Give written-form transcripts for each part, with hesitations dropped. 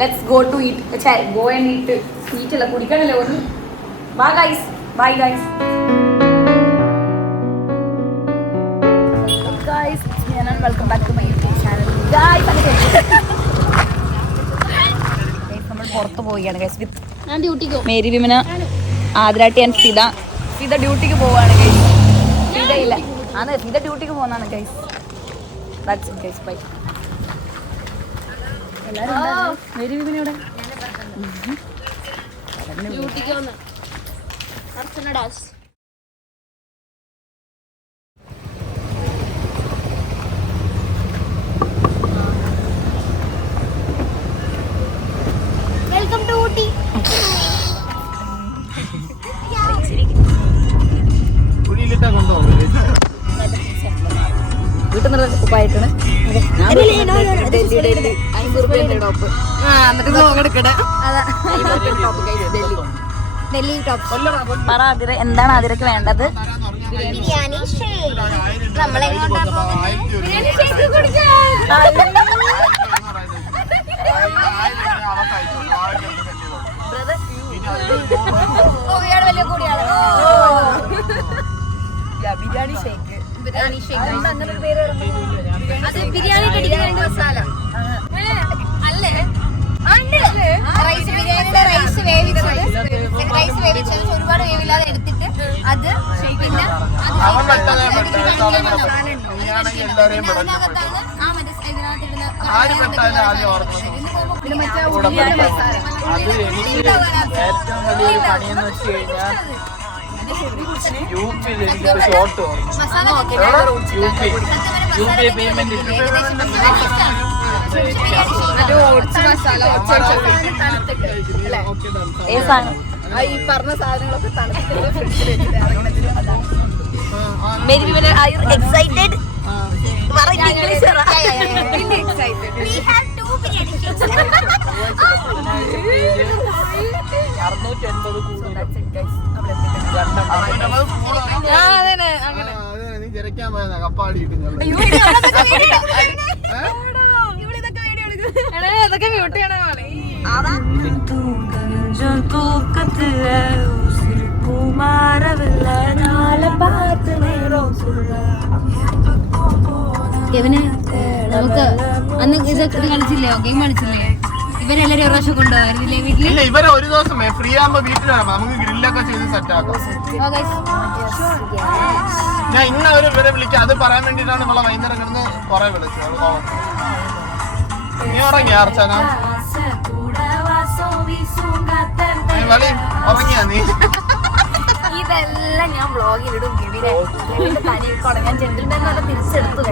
Let's go to eat. Go and eat. Eat alla kudikanalla onu. Bye guys. Bye guys. Guys, welcome back to my YouTube channel. Guys, നമ്മൾ പുറത്ത് പോവുകയാണ് guys with ഞാൻ ഡ്യൂട്ടിക്ക് മേരി വിമന ആദ്രാട്ടി and Fida ഡ്യൂട്ടിക്ക് പോവാണ് ഗൈസ്. ഫിദ ഇല്ല ആണ് ഫിദ ഡ്യൂട്ടിക്ക് പോകുന്നതാണ് guys. That's it guys. Bye. എല്ലാവരും മേരി വിമന ഇവിടെ ഡ്യൂട്ടിക്ക് വന്നു. അർച്ചന ഡാസ് വെൽക്കം ടു ഊട്ടി. വീട്ടിൽ നിന്ന് ഉപ്പായിട്ടാണ് എന്താണ് അതിരക്ക് വേണ്ടത്? ബിരിയാണി ഷേക്ക്. ബിരിയാണി ഷേക്ക് അങ്ങനെ ഒരു പേര് അത് ബിരിയാണി മസാല അല്ലേ? റൈസ് ബിരിയാണിയുടെ റൈസ് വേവിച്ചത് ഒരുപാട് വേവില്ലാതെ എടുത്തിട്ട് അത് പിന്നെ ഈ പറഞ്ഞ സാധനങ്ങളൊക്കെ അതൊക്കെ മ്യൂട്ട് ചെയ്യണ കെവിന് നമുക്ക് അന്ന് ഇതൊക്കെ കളിച്ചില്ലേ? ഗെയിം കളിച്ചില്ലേ? ഇവരെല്ലാരും ഒരു പ്രാവശ്യം കൊണ്ടുപോകാറില്ലേ വീട്ടിൽ? ഇവരെ ഒരു ദിവസം ഫ്രീ ആകുമ്പോ വീട്ടിൽ നമുക്ക് ഗ്രില്ലൊക്കെ ചെയ്ത് സെറ്റ് ആക്കാം. ഞാൻ ഇന്ന് ഇവരെ വിളിക്കാം. അത് പറയാൻ വേണ്ടിട്ടാണ് നമ്മളെ വൈകുന്നേരം കിടന്ന് കൊറേ വിളിച്ചത്. നീ ഉറങ്ങിയ അർച്ചന? ഉറങ്ങിയാ നീ? ഇതെല്ലാം ഞാൻ വ്ളോഗിലിടും. ഞാൻ ജെന്റിൽമാൻ തിരിച്ചെടുത്തു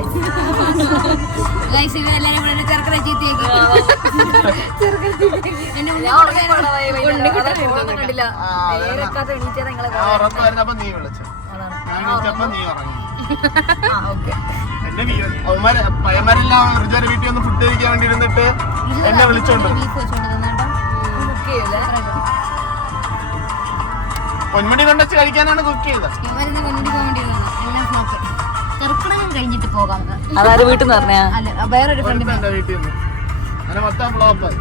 പയ്യന്മാരെല്ലാം റിജോയുടെ വീട്ടിൽ ഒന്ന് ഫുഡ് കഴിക്കാൻ വേണ്ടി ഇരുന്നിട്ട് എന്നെ വിളിച്ചോണ്ട് പൊന്മുടി കൊണ്ടുവച്ച് കഴിക്കാനാണ് കുക്ക് ചെയ്തത്. കഴിഞ്ഞിട്ട് പോകാം. അതായത് വീട്ടിൽ നിന്ന് പറഞ്ഞാ വേറൊരു വീട്ടിൽ നിന്ന് അങ്ങനെ മൊത്തം ഫ്ലോപ്പായി.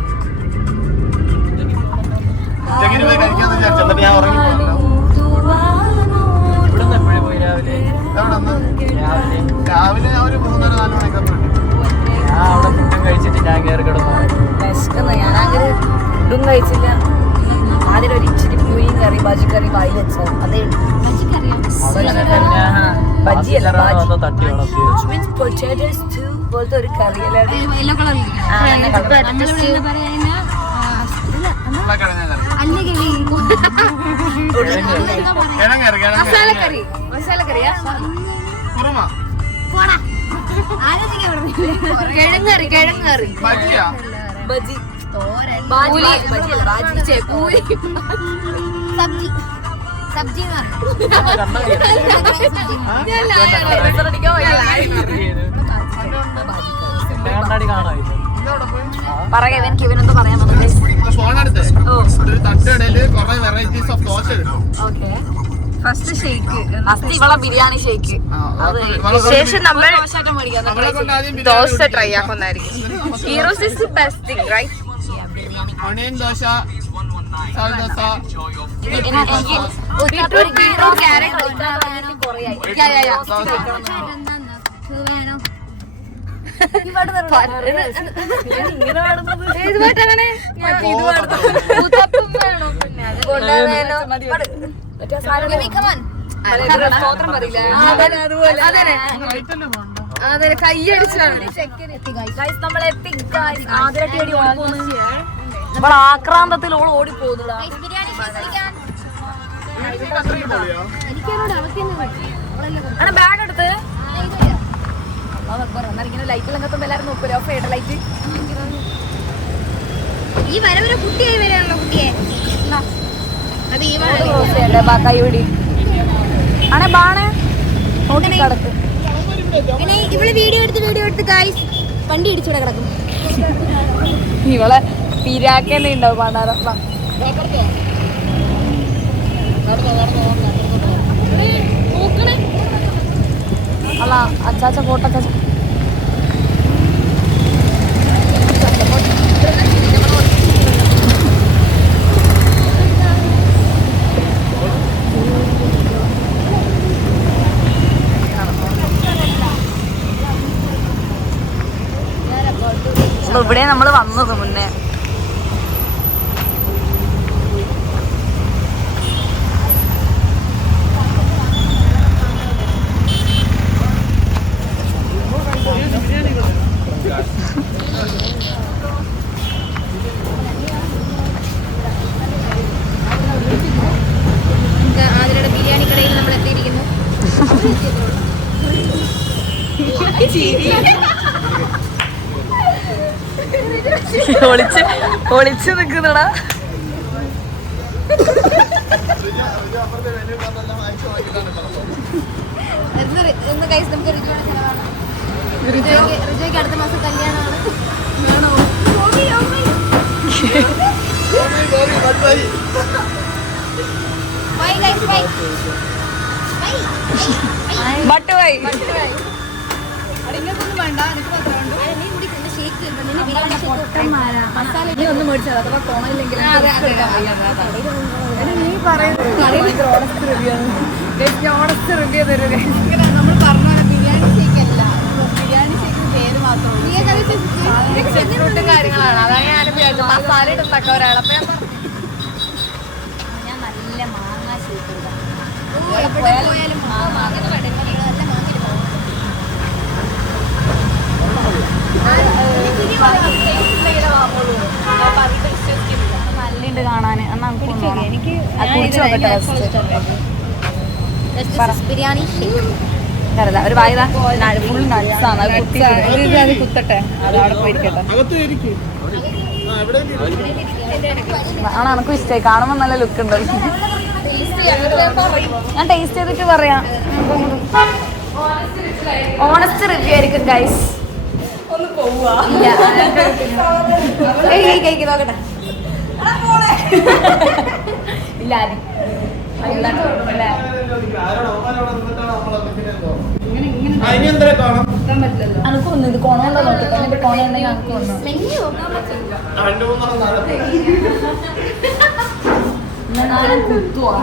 ഉച്ചക്കിന് പോയി കഴിക്കാന്ന് വിചാരിച്ചു. ഞാൻ ഉറങ്ങിപ്പോയില്ല. രാവിലെ ഒരു 3-4 മണിക്കൊക്കെ അവിടെ ഫുഡും കഴിച്ചിട്ട് ഞാൻ കയറി കിടന്നു. ഞാനങ്ങനെ ഫുഡും കഴിച്ചില്ല. ആദ്യം ഒരു ഇച്ചിരി പൂരിയും കറി ബജിക്കറി വായി വെച്ചത്. അതേ ബജിയല്ല പോലത്തെ ഒരു കറി മസാലക്കറിയാ കിഴങ്ങറി ബജി സബ്ജി പറയാൻ ഇവനെന്താ പറയാൻ ഫസ്റ്റ് ഷേക്ക്, ഫസ്റ്റ് ഇവളെ ബിരിയാണി ഷേക്ക്. ശേഷം നമ്മൾ ദോശ ട്രൈ ആക്കുന്നതായിരിക്കും. Heroes is the best thing, right? Onion dosa, സാൽ ദോശ. അതെ, കൈയടിച്ചാണ് നമ്മൾ ആക്രാന്തത്തിൽ ഓൾ ഓടിപ്പോകുന്നതാ. ബാഗ് എടുത്ത് ഇങ്ങനെ ലൈറ്റ് എത്തുമ്പോ എല്ലാരും നോക്കൂല. ഓഫ് ചെയ്യട്ടെ ലൈറ്റ്. ഈ വരവരെ കുട്ടിയായി വരാണല്ലോ കുട്ടിയെ. അത് ഈ കൈപിടി ആണേ ബാണേ കിടക്ക്. പിന്നെ ഇവള് വീഡിയോ എടുത്ത് ഗൈസ് വണ്ടി ഇടിച്ചൂടെ കിടക്കും. ഇവളെ പിരാക്കന്നെ ഉണ്ടാവും പണ്ടാരം. അല്ല അച്ചാച്ച ഫോട്ടോ അച്ചാച്ച ഇവിടെ നമ്മൾ വന്നത് മുന്നേ. ആതിരയുടെ ബിരിയാണി കടയിൽ നമ്മൾ എത്തിയിരിക്കുന്നു. ഒളിച്ച് നിക്കുന്നടാ. ഇന്ന് ഗൈസ് നമുക്ക് റിജോയ്ക്ക് അടുത്ത മാസം കല്യാണമാണ്. ബട്ടുവായി നീ ഒന്നും മേടിച്ചത് അഥവാ കോണില്ലെങ്കിൽ നീ പറയുന്നത് റിവ്യൂ തരുക. നമ്മൾ പറഞ്ഞ ബിരിയാണി ഷേക്കല്ല, ബിരിയാണി ഷേക്ക് പേര് മാത്രമേ ഫ്രൂട്ടും കാര്യങ്ങളാണ്. അതാണ് ഞാൻ വിചാരിച്ചത് മസാല ഇടുന്നൊക്കെ ഒരാൾ. അപ്പൊ ഞാൻ നല്ല മാങ്ങ ഷേക്ക് നല്ലുണ്ട് കാണാന്. എനിക്ക് ബിരിയാണി ഒരു വായതാ ഫുൾ നട്സാണ്. അത് കുത്തട്ടെ, അത് അവിടെ പോയിരിക്കട്ടെ. ആണ് എനക്കും ഇഷ്ടമായി. കാണുമ്പോൾ നല്ല ലുക്ക് ഉണ്ട്. ഞാൻ ടേസ്റ്റ് ചെയ്തിട്ട് പറയാം. ഓണസ്റ്റ് റിവ്യൂ ആയിരിക്കും ഗൈസ്. നോക്കട്ടെ. ഇല്ല അനക്കൊന്നും ഇത് കോണോണ്ടോ നോക്കട്ടെ. എന്നിട്ട് കോണുണ്ടെങ്കിൽ അനക്ക് വന്നു കുത്തുവാ.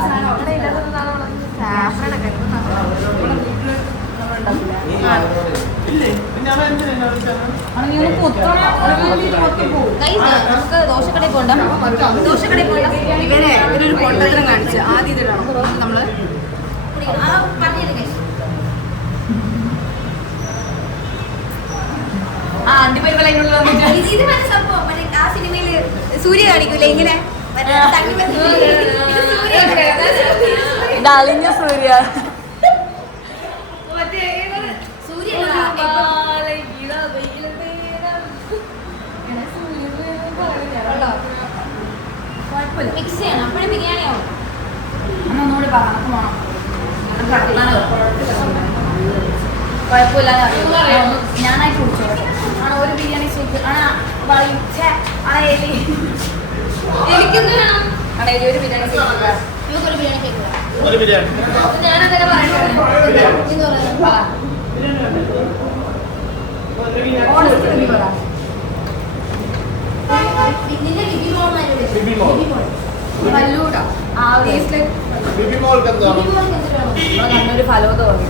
നമുക്ക് ദോശക്കടയിൽ പോകണ്ട. ദോശക്കടയിൽ പോകണ്ട. ഇവരെ ഇതിനൊരു പൊട്ടത്തരം കാണിച്ച് ആദ്യം ഇതിടാണ് നമ്മള് ആ സിനിമയില് സൂര്യ കാണിക്കൂലേ ഇങ്ങനെ ഇതളിഞ്ഞ സൂര്യ. മിക്സ് ചെയ്യണം അപ്പോഴേ ബിരിയാണി ആവും. ഒന്നുകൂടി കുഴപ്പമില്ല. ഞാനായിട്ട് കുടിച്ചോട്ടെ. ആണോ ഒരു ബിരിയാണി ഷേക്ക് ആണോ എനിക്കൊന്നും വേണം. ആണോ ഒരു ബിരിയാണി ഷേക്ക്. നമുക്കൊരു ബിരിയാണി ഷേക്ക് ഒരു ബിരിയാണി. ഞാനങ്ങനെ പറയുന്നത് ബിബി മോൾ. ബിബി മോൾക്ക് എന്താണ്? നല്ലൊരു ഫലവും തോന്നി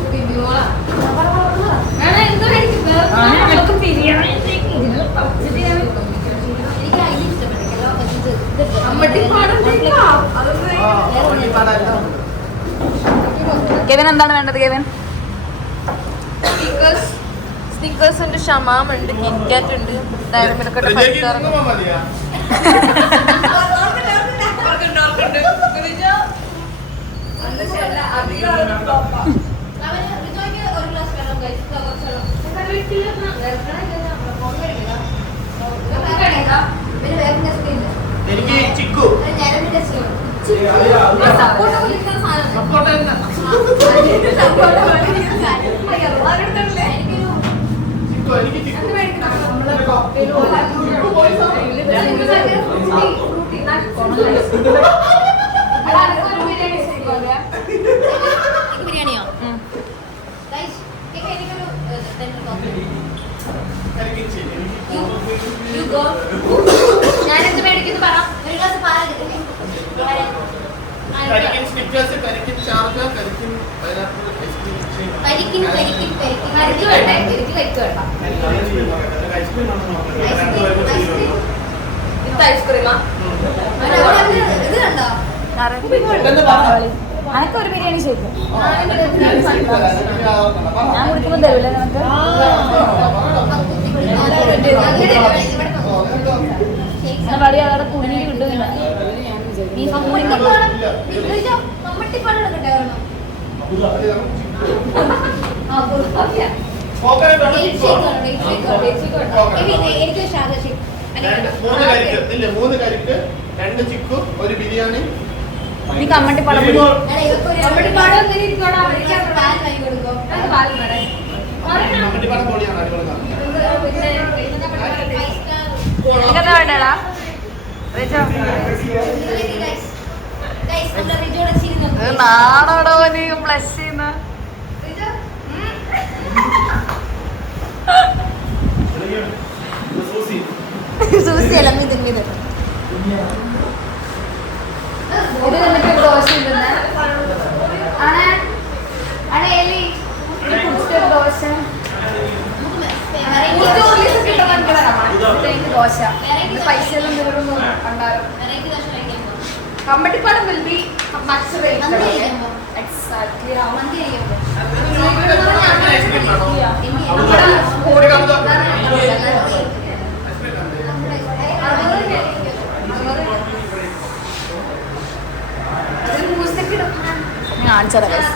ബിരിയാണി കെവിൻ എന്താണ് വേണ്ടത്? കെവിൻ സ്നിക്കേഴ്സ് ഉണ്ട്, ഷമാം ഉണ്ട്, കിറ്റ്കാറ്റ് ഉണ്ട്, ഡയറി മിൽക്ക് ഉണ്ട്, എനിക്ക് ചിക്കു. ബിരിയാണിയോ? ഞാനെന്ത് മേടിക്കുന്നു പറ. ഒരു ഗ്ലാസ് പാലെടുക്കണേ. കരിക്കിൻ സ്നിക്കേഴ്സ്, കരിക്കിൻ ചാർജ, കരിക്കിൻ പൈനാപ്പിൾ ഐസ്ക്രീം. കരിക്കിന് കരിക്കിന് കരിക്കിന് കരിക്ക് വേണ്ടേ? എനിക്ക് കരിക്ക് വേണ്ട. ഇത് ഐസ്ക്രീമാ. ഇത് കണ്ടോ? അനക്ക് ഒരു ബിരിയാണി ചെയ്യും. ഞാൻ കുടിക്കുമ്പോൾ തരില്ല നിനക്ക്. വടി അവിടെ കുഞ്ഞിന് കിട്ടുന്നില്ല. എനിക്ക് ഷാദ ഷേക്ക്. 3 കരിക്ക്, 2 ചിക്കു, ഒരു ബിരിയാണി. നീ കമ്മട്ടി പടം കമ്മട്ടിപ്പാടം പൊളിയാണ്, അടിപൊളിയാണ്. എനിക്കെന്താ വേണ്ടടാ? നാടോടോ നീ ബ്ലഷ് ചെയ്യുന്ന സൂസിയല്ല ഇത് ഇത് ഇത് എന്നിട്ട് ദോശ ഉണ്ടെന്ന് ദോശ ദോശ പൈസ എല്ലാം നിറമൊന്നും ഉണ്ടാകും. Kammattipadam will be much rate. Exactly.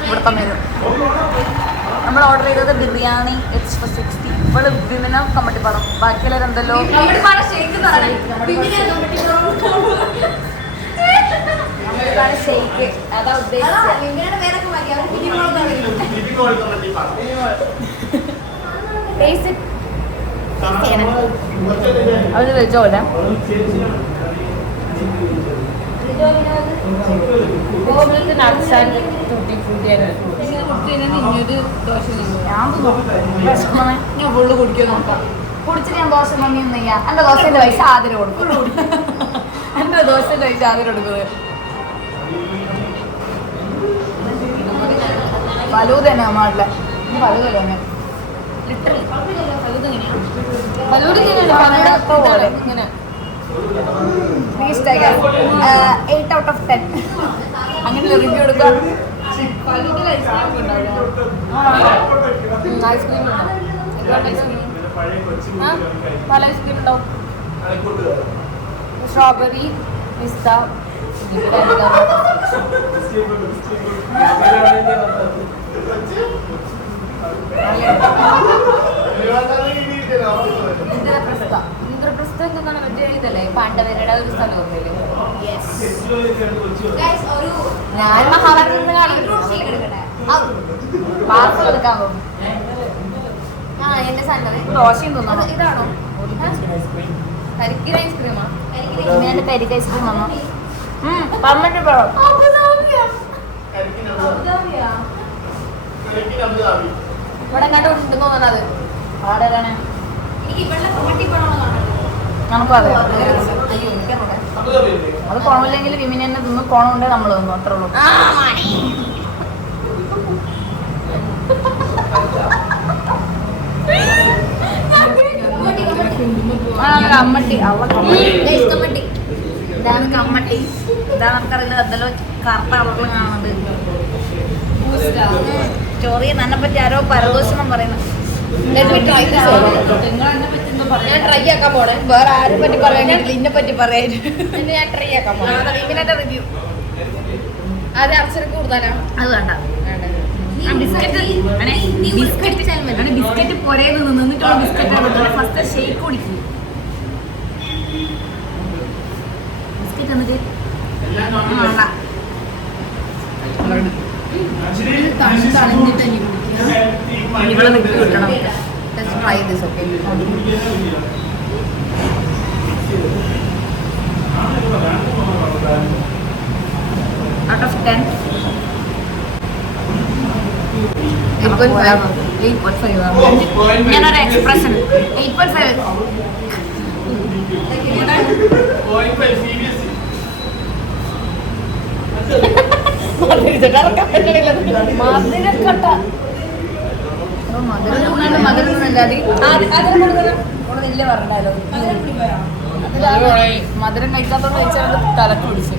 ഇവിടുത്തെ മെനു നമ്മൾ ഓർഡർ ചെയ്തത് ബിരിയാണി എക്സ്ട്രാ 60. ഇവിടെ വിമന കമ്മട്ടിപ്പാടം, ബാക്കിയുള്ളവർ എന്തല്ലോ ഷെയ്ക്ക്. അതാ ഉദ്ദേശിച്ചത്. അവര് വെച്ചോല ഞാൻ ഫുള്ള് കുടിക്കാൻ നോക്കാം. കുടിച്ചിട്ട് ഞാൻ ദോശ മമ്മി ഒന്നും ചെയ്യാം. എന്റെ ദോശന്റെ പൈസ ആദ്യം കൊടുക്കും. എന്റെ ദോശന്റെ പൈസ ആദ്യം കൊടുക്കുന്നത്. ഫലൂദ തന്നെ അമ്മ ഫലൂദ തന്നെ ഇങ്ങനെ 8 out of 10 അങ്ങനെ റിവ്യൂ എടുക്കാം. ഐസ്ക്രീം പല ഐസ്ക്രീം ഉണ്ടാവും. സ്ട്രോബെറി, പിസ്ത, ഇന്ദ്രപ്രസ്ഥ എന്താണ് മറ്റേ ഇതല്ലേ പാണ്ഡവരുടെ ഒരു സ്ഥലമൊക്കെ. ഞാൻ മഹാഭാരതത്തിൽ പാർസൽ എടുക്കാൻ പോകും. എന്റെ സാധനം ദോശയും തോന്നുന്നു. ഇതാണോ കരിക്കിൻ ഐസ്ക്രീമാ? കരിക്ക് ഐസ്ക്രീം വന്നു. പറഞ്ഞിട്ട് കരിക്കിന് കരിക്കിൻ അബുദാബി. ഇവിടെ കണ്ടു തോന്നുന്നത് ആടേതാണ് നമുക്കും അതെ അബുദാബി അല്ലേ? അത് കുണമില്ലെങ്കിൽ വിമിന് തന്നെ തിന്ന് കുണമുണ്ടേ നമ്മൾ തിന്നു അത്രേ ഉള്ളൂ. കമ്മട്ടി ഇതാണ് കമ്മട്ടി. ഇതാ നമുക്കറിയില്ല അതെല്ലോ കറുത്ത കളറിൽ കാണുന്നത്. ചോറിയെ തന്നെ പറ്റി ആരോ പരദോഷണം പറയുന്നത്. ഞാൻ ട്രൈ ആക്കാൻ പോണേ. വേറെ ആരെ പറ്റി പറയാനില്ല, ഇന്നെ പറ്റി പറയാൻ ഞാൻ ട്രൈ ആക്കാൻ പോണേ. റിവ്യൂ അത് അർച്ചനക്ക് കൂടുതലാ. അത് വേണ്ട. ബിസ്ക്കറ്റ് പൊരേ നിന്നിട്ടുള്ള ബിസ്ക്കറ്റ് ഫസ്റ്റ് ഷേക്ക് കുടിക്കും. ബിസ്ക്കറ്റ് എന്നിട്ട് വേണ്ട. ഇവിടെ നിൽക്കി കിട്ടണം. Try this okay. Out of 10 8.5 ഞാനൊരു എക്സ്പ്രഷൻ 8.5. മധുരം കഴിക്കാത്തോണ്ട് കഴിച്ചാൽ തലക്ക് പിടിച്ച്.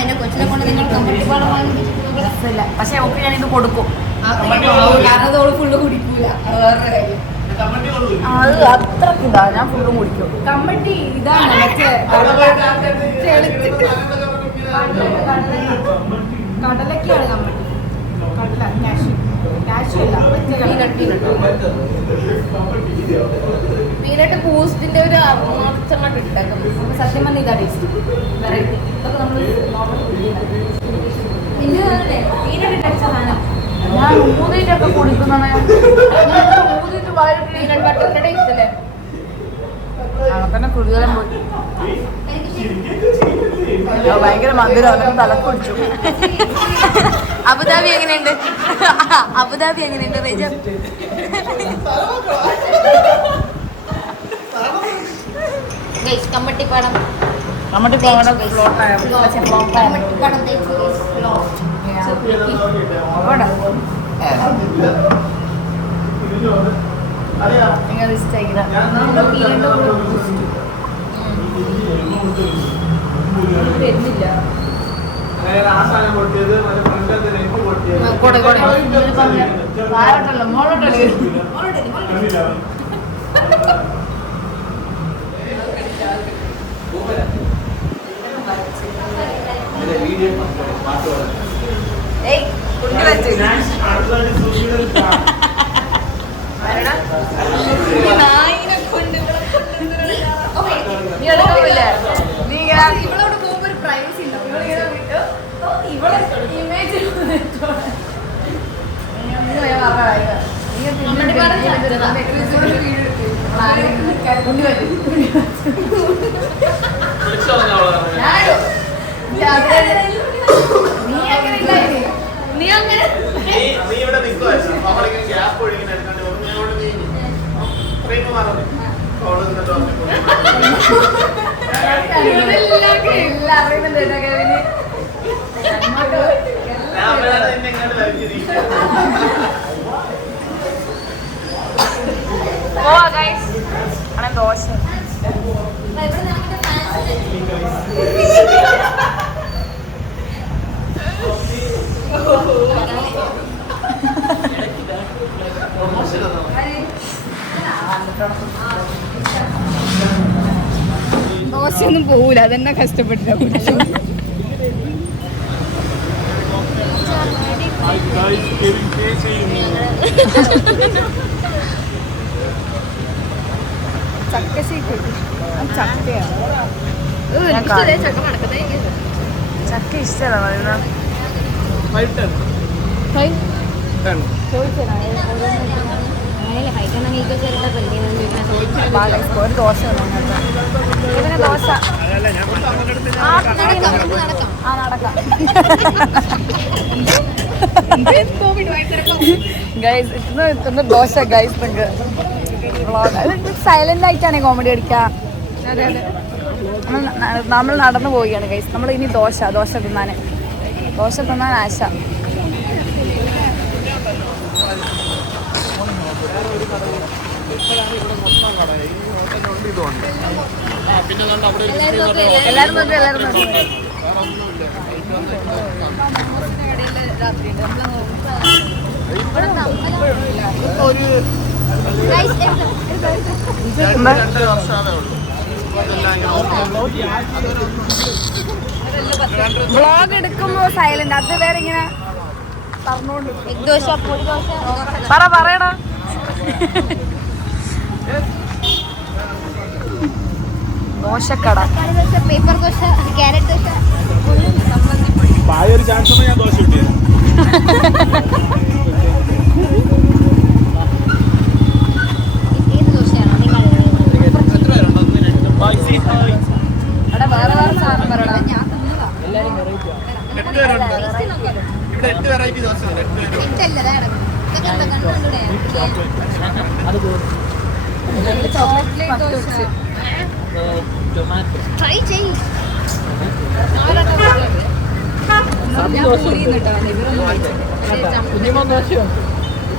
എന്റെ കൊച്ചിനെ കൊണ്ട് നിങ്ങൾ കമ്പട്ടിപ്പാടം രസമില്ല. പക്ഷെ അവൾക്ക് ഞാനിത് കൊടുക്കും. കാരണം ഓള് ഫുള്ള് കുടിക്കൂല. വേറെ കാര്യം അത് അത്രക്ക് ഇതാ, ഞാൻ ഫുള്ളും കുടിക്കും. കമ്പട്ടി ഇതാണ് മറ്റേ കടലക്കാണ് കമ്പട്ടി. കടല കാഷ്യൂ അല്ല മറ്റേ മെയിനായിട്ട് ബൂസ്റ്റിന്റെ ഒരു അർച്ചങ്ങോട്ട് ഇട്ടേക്കും. സത്യം പറഞ്ഞ ഇതാ ടേസ്റ്റ് വെറൈറ്റി. ഇതൊക്കെ നമ്മൾ പിന്നെ പീനട്ട് അടിച്ച സാധനം ഞാൻ ഊതിയിട്ടൊക്കെ കുടിക്കുന്നതാണ്. ഊതിയിട്ട് പീനട്ട് ബട്ടറിന്റെ ടേസ്റ്റ് അല്ലേ? തന്നെ കുടികളും പോയി. ഭയങ്കര മധുരം, അവനൊക്കെ തലക്ക് പിടിച്ചു. അബുദാബി എങ്ങനെയുണ്ട്? അബുദാബി എങ്ങനെയുണ്ട് റേജ? കമ്മട്ടിപ്പാടം നമ്മുടെ ഫ്ലോട്ടായ കമ്മട്ടിപ്പാടം നിങ്ങൾ ഇഷ്ടമായില്ല. വരുന്നില്ല. ആ സാധനം പൊട്ടിയത് മറ്റേ ഫ്രണ്ട് നെറ്റ് പൊട്ടിയത് ആരോട്ടല്ലോ മോളോട്ടല്ലേ. ഏയ് കുട്ടി വെച്ച് നീ എടുക്കില്ല. നീ ഇവളോട് പോകുമ്പോ ഒരു പ്രൈവസി ഉണ്ടാവും. നീ അങ്ങനെ നീ ഇവിടെ നിൽക്കുവായിരുന്നു. അവളിങ്ങനെ ഗ്യാപ്പ് ഒഴിങ്ങനെ എടുക്കാണ്ട് ഇങ്ങോട്ട് നീങ്ങി ഫ്രെയിം മാറി അവള് നിന്നിട്ട് ഞാൻ വേറെ നിന്നെ ഇങ്ങോട്ട് വരച്ചിരിക്കും. പോവാ ഗൈസ്. അങ്ങനെ ദോശ ദോശയൊന്നും പോകൂല, അതെന്നെ കഷ്ടപ്പെട്ടില്ല. ചക്ക ശേഖ ചക്കയാണ്. ചക്ക നടക്കുന്നേ. ചക്ക ഇഷ്ടമല്ല. 5-10. 10. ഒരു ദോശ ഇതിന് ദോശ നടക്കാം ഗൈസ് ഇന്ന് ദോശ ഗൈസ് നിങ്ങൾക്ക് സൈലന്റ് ആയിട്ടാണ് കോമഡി അടിക്കുക. നമ്മൾ നടന്നു പോവുകയാണ് ഗൈസ്. നമ്മൾ ഇനി ദോശ തിന്നാൻ ആശ. എല്ലാരും നോക്കി വ്ളോഗ് എടുക്കുമ്പോ സൈലന്റ്, അത് വേറെ ഇങ്ങനെ പറഞ്ഞോണ്ട് പറയടാ. ദോശക്കട പേപ്പർ ദോശ, ക്യാരറ്റ് ദോശ. ഒരു ചാൻസ് ഞാൻ ദോശ കിട്ടിയത്. ഏത് ദോശയാണോ നിങ്ങൾ? അവിടെ വേറെ സാധനം പറയണം. ഇവിടെ 8 വെറൈറ്റി ദോശ. ട്രൈ ചെയ്യ്.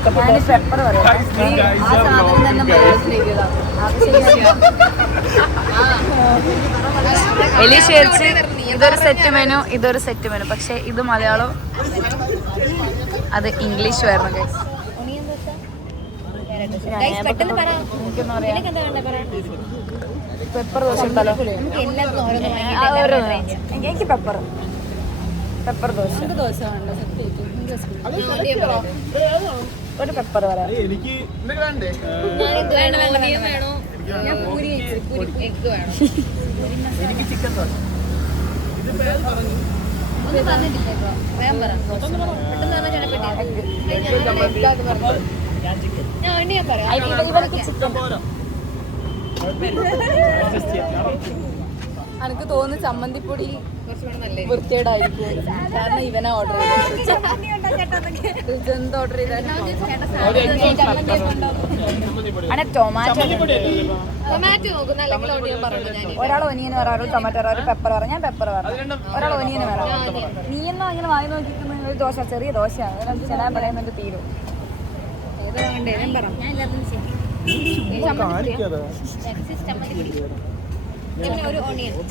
പെപ്പർ പറയാം. ആ സാധനം തന്നെ എലിശേർച്ച് ഇതൊരു സെറ്റ് മെനു പക്ഷെ ഇത് മലയാളം അത് ഇംഗ്ലീഷ് ആയിരുന്നു ഗൈസ്. പെട്ടെന്ന് പറ. എനിക്കൊന്നും അറിയാം. പെപ്പർ ദോശ എടുത്താലോ? എനിക്ക് പെപ്പർ ദോശ. ഒരു പെപ്പർ പറയാം. എനിക്ക് വേണ്ടേ? എനിക്ക് ചിക്കൻ ദോശ. എനിക്ക് തോന്നുന്നു ചമ്മന്തിപ്പൊടി വൃത്തിയേടായിരിക്കും. കാരണം ഇവനെ ഓർഡർ ചെയ്ത് ഓർഡർ ചെയ്ത ടൊമാറ്റോ. ഒരാൾ ഒനിയൻ വേറെ, ഒരാൾ ടൊമാറ്റോ വേറെ, ഒരു പെപ്പർ വേറെ. ഞാൻ പെപ്പർ വേറെ, ഒരാൾ ഒനിയൻ വേറെ. നീ എന്നാ അങ്ങനെ വായി നോക്കിക്കുന്ന ഒരു ദോശ, ചെറിയ ദോശയാണ് ചേടാ പറയുന്നത് തീരും.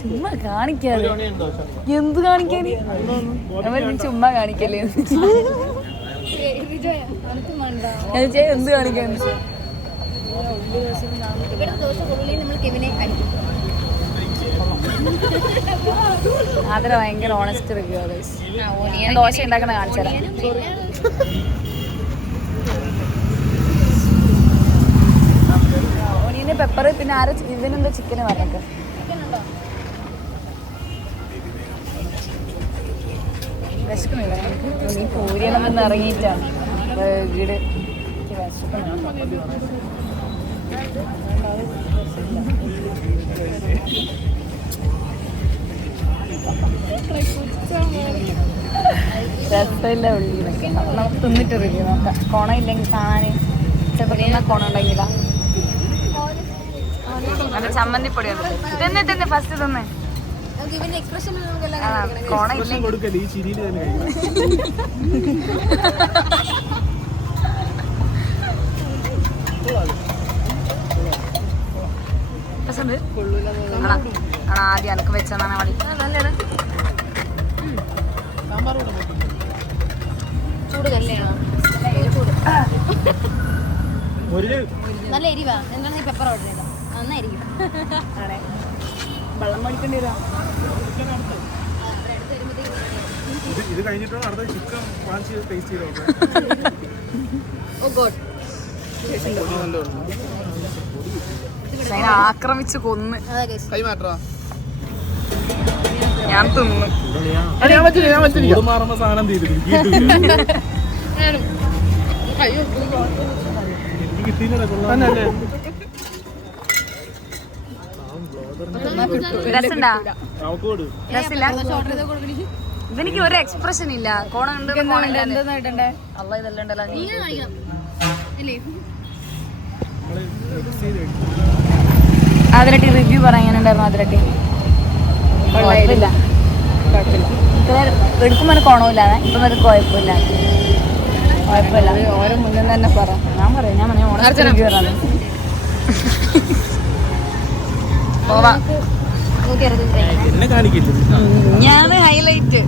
ചുമ്മാ കാണിക്കാതെ എന്ത് കാണിക്കാന് ചുമ്മാ കാണിക്കല്ലേ എന്ത് കാണിക്കാന്. അതിന് ഭയങ്കര ഓണസ്റ്റ് റിവ്യൂ. ദോശ ഉണ്ടാക്കണ കാണിച്ചു തരാം. ഓനിയന് പെപ്പർ, പിന്നെ ആരോ ഇതിനെന്തോ ചിക്കന് പറഞ്ഞൊക്കെ. വിശക്കുന്നില്ല നീ പൂരിയണമെന്ന് ഇറങ്ങിയിട്ടാണ് വീട് രസമില്ല ഉള്ളിലൊക്കെ. നമുക്ക് തിന്നിട്ട് റിവ്യൂ നോക്കാം. കോണ ഇല്ലെങ്കിൽ കാണാൻ ചിലപ്പോൾ കോണ ഉണ്ടെങ്കിലാ. നല്ല ചമ്മന്തിപ്പൊടിയാണ്. തന്നെ ഫസ്റ്റ് തന്നെ കോണ ആദ്യം എനക്ക് വെച്ചാണ് മതി. നല്ലതാണ്. ചൂട് കല്യാണോ? നല്ല എരിവാ. എന്താണ് നീ പെപ്പർ ഓർഡർ ചെയ്തോ? നന്നായിരിക്കും. വെള്ളം മേടിക്കേണ്ടി വരാം. ഇത് കഴിഞ്ഞിട്ടാണ് അടുത്ത ചിക്കൻ വാങ്ങിച്ച് ടേസ്റ്റ് ചെയ്തോ. അതിനെ ആക്രമിച്ച് കൊന്ന് കൈമാറ്റാ. ഞാൻ തിന്നു. സാധനം തീരുന്നു. രസണ്ടാ? രസില്ല? ഇവനിക്ക് ഒരു എക്സ്പ്രഷൻ ഇല്ല. കോണം ഉണ്ട് അല്ല ഇതെല്ലാം ഉണ്ടല്ലോ. ആതിരട്ടി റിവ്യൂ പറയാൻ എങ്ങനെ ഉണ്ടായിരുന്നു? ആതിരട്ടി കുഴപ്പമില്ല, എടുക്കുമ്പോൾ ഒരു കോണമില്ലാതെ ഇപ്പം ഒരു കുഴപ്പമില്ല. ഓരോ മുന്നിൽ തന്നെ പറ. ഞാൻ പറയാം, ഞാൻ റിവ്യൂ പറയാം. പോവാ, ഞാൻ ഹൈലൈറ്റ്.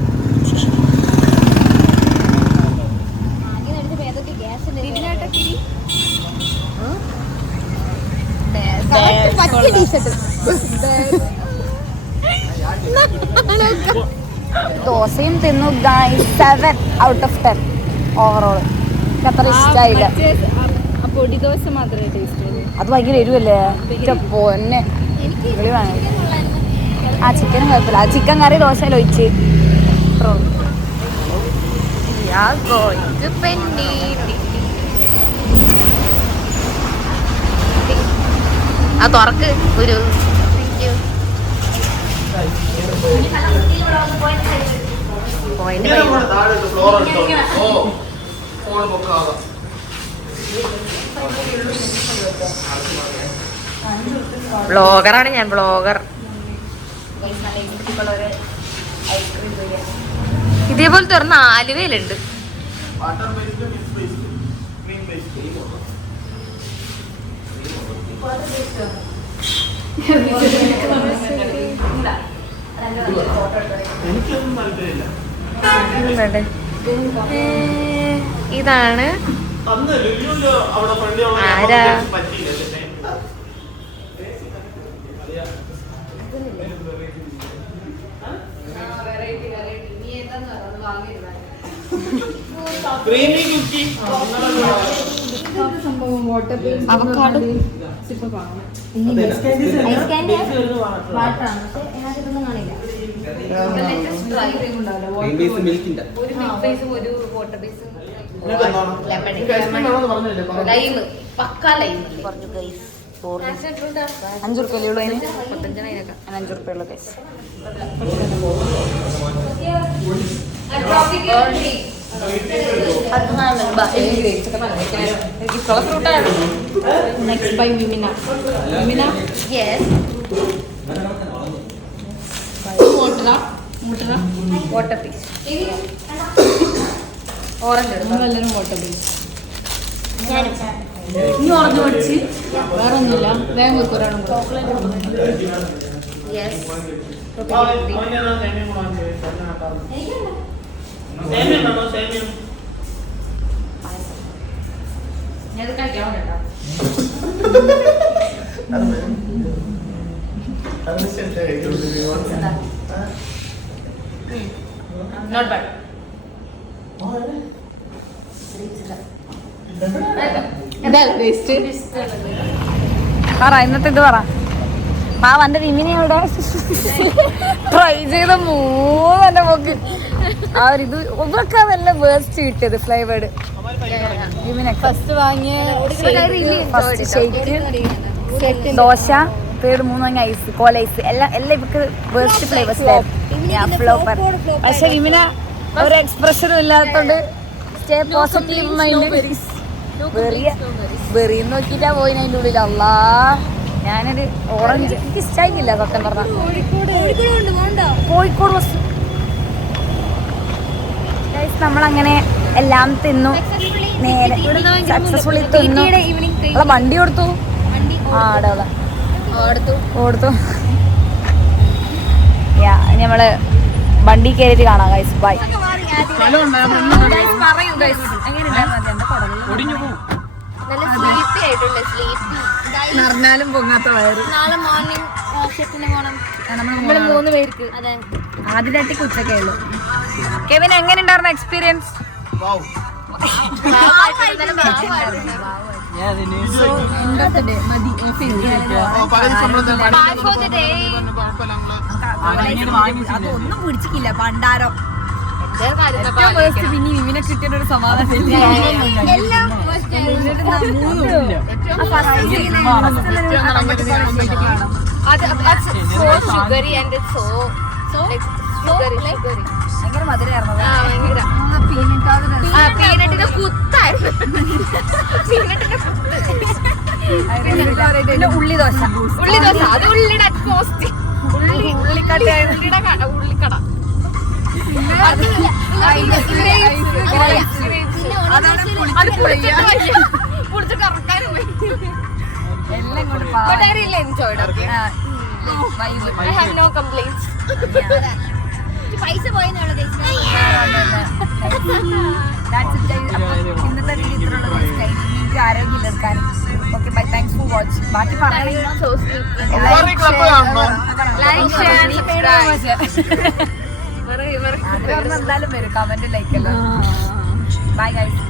ദോശയും തിന്നു ഗൈസ്. 7 out of 10 overall. എനിക്ക് അത്ര ഇഷ്ടമായില്ല. പൊടി ദോശ മാത്രമേ ടേസ്റ്റ് ഉള്ളൂ. അത് ഭയങ്കര എരിവല്ലേ? പൊന്നെ ആ ചിക്കനും കുഴപ്പമില്ല. ആ ചിക്കൻ കറി ദോശയിൽ ഒഴിച്ച് ആ തുറക്ക് ഒരു ബ്ലോഗറാണ് ഞാൻ, ബ്ലോഗർ. ഇതേപോലത്തെ ഒരെണ്ണം ആലുവയിലുണ്ട്. ഇതാണ് ആരാ? അവക്കാഡോ $5 അതിന് 5 പൈസ. Next by Vimina. Vimina? Yes. Water piece. Orange. നമ്മളെല്ലാവരും water piece. ഇനി ഓറഞ്ച് മേടിച്ച് വേറെ ഒന്നുമില്ല. വേഗം വെക്കൂരാണ്. യെസ്. ഞാനത് കഴിക്കാൻ കേട്ടോ. Not bad. പറ ഇന്നത്തെ ഇത് പറ. എന്റെ വിമിനിയുടെ ട്രൈ ചെയ്ത 3 എന്റെ പോക്ക് ആ ഒരു ഇത് ഇവർക്ക് നല്ല വേസ്റ്റ് കിട്ടിയത് ഫ്ലേവേർഡ്. ഫസ്റ്റ് വാങ്ങിയ ഫസ്റ്റ് ഷേക്ക്, ദോശ, 3 വാങ്ങിയ ഐസ്, കോല ഐസ്, എല്ലാം ഇവർക്ക് വേസ്റ്റ് ഫ്ലേവേഴ്സ് ഫ്ലോപ്പർ. പക്ഷെ വിമിന ഒരു എക്സ്പ്രഷനും ഇല്ലാത്തോണ്ട് സ്റ്റേ പോസിറ്റീവ് മൈൻഡ്. വെറിയും നോക്കിട്ടാ പോയി അതിൻ്റെ ഉള്ളിൽ. അല്ലാ ഞാനൊരു ഓറഞ്ച് എനിക്ക് ഇഷ്ടമായില്ല സത്യം പറഞ്ഞ. കോഴിക്കോട് ബസ് നമ്മളങ്ങനെ എല്ലാം തിന്നു. നേരെ സക്സസ്ഫുള്ളി തിന്നു. അവളെ വണ്ടി കൊടുത്തു. ആ അവിടെ കൊടുത്തു. നമ്മള് വണ്ടി കയറിയിട്ട് കാണാം ഗൈസ്. ബൈ. പറയൂ ഗൈസ് നിറഞ്ഞാലും പൊങ്ങാത്ത വയറ്. നാളെ മോർണിംഗ് ഷെഫിന് പോണം. നമ്മൾ 3 പേർക്ക്. ആദ്യമായിട്ട് ഉച്ചക്കേ ഉള്ളൂ. കെവിൻ എങ്ങനെ ഉണ്ടായിരുന്ന എക്സ്പീരിയൻസ്? അതൊന്നും പിടിച്ചിട്ടില്ല പണ്ടാരോ. പിന്നെ ഇവനെ കിട്ടിയ ഒരു സമാധാനം എല്ലാം ഷുഗറി ആൻഡ് സോ ഭയങ്കര മധുരമായിരുന്നു പീനട്ടിന്റെ കുത്തായിരുന്നു. പിന്നെ ഉള്ളിദോശ ഉള്ളിദോശ അത് ഉള്ളിയുടെ അറ്റ്മോസ്ഫിയർ ഉള്ളിക്കട ഉള്ളിക്കട പൊളിച്ച് കറക്കാനും എല്ലാം കൂടി enjoyed. I have no complaints. പൈസ പോയെന്നുള്ള ഇന്നത്തെ വീഡിയോ ഇത്രയുള്ളത് എനിക്ക് ആരോഗ്യം എടുക്കാനും okay bye thanks for watching ബാക്കി പറയണമെങ്കിൽ എന്തായാലും വരും കമന്റ് ലൈക്ക് എല്ലാം ബൈ ഗൈസ്.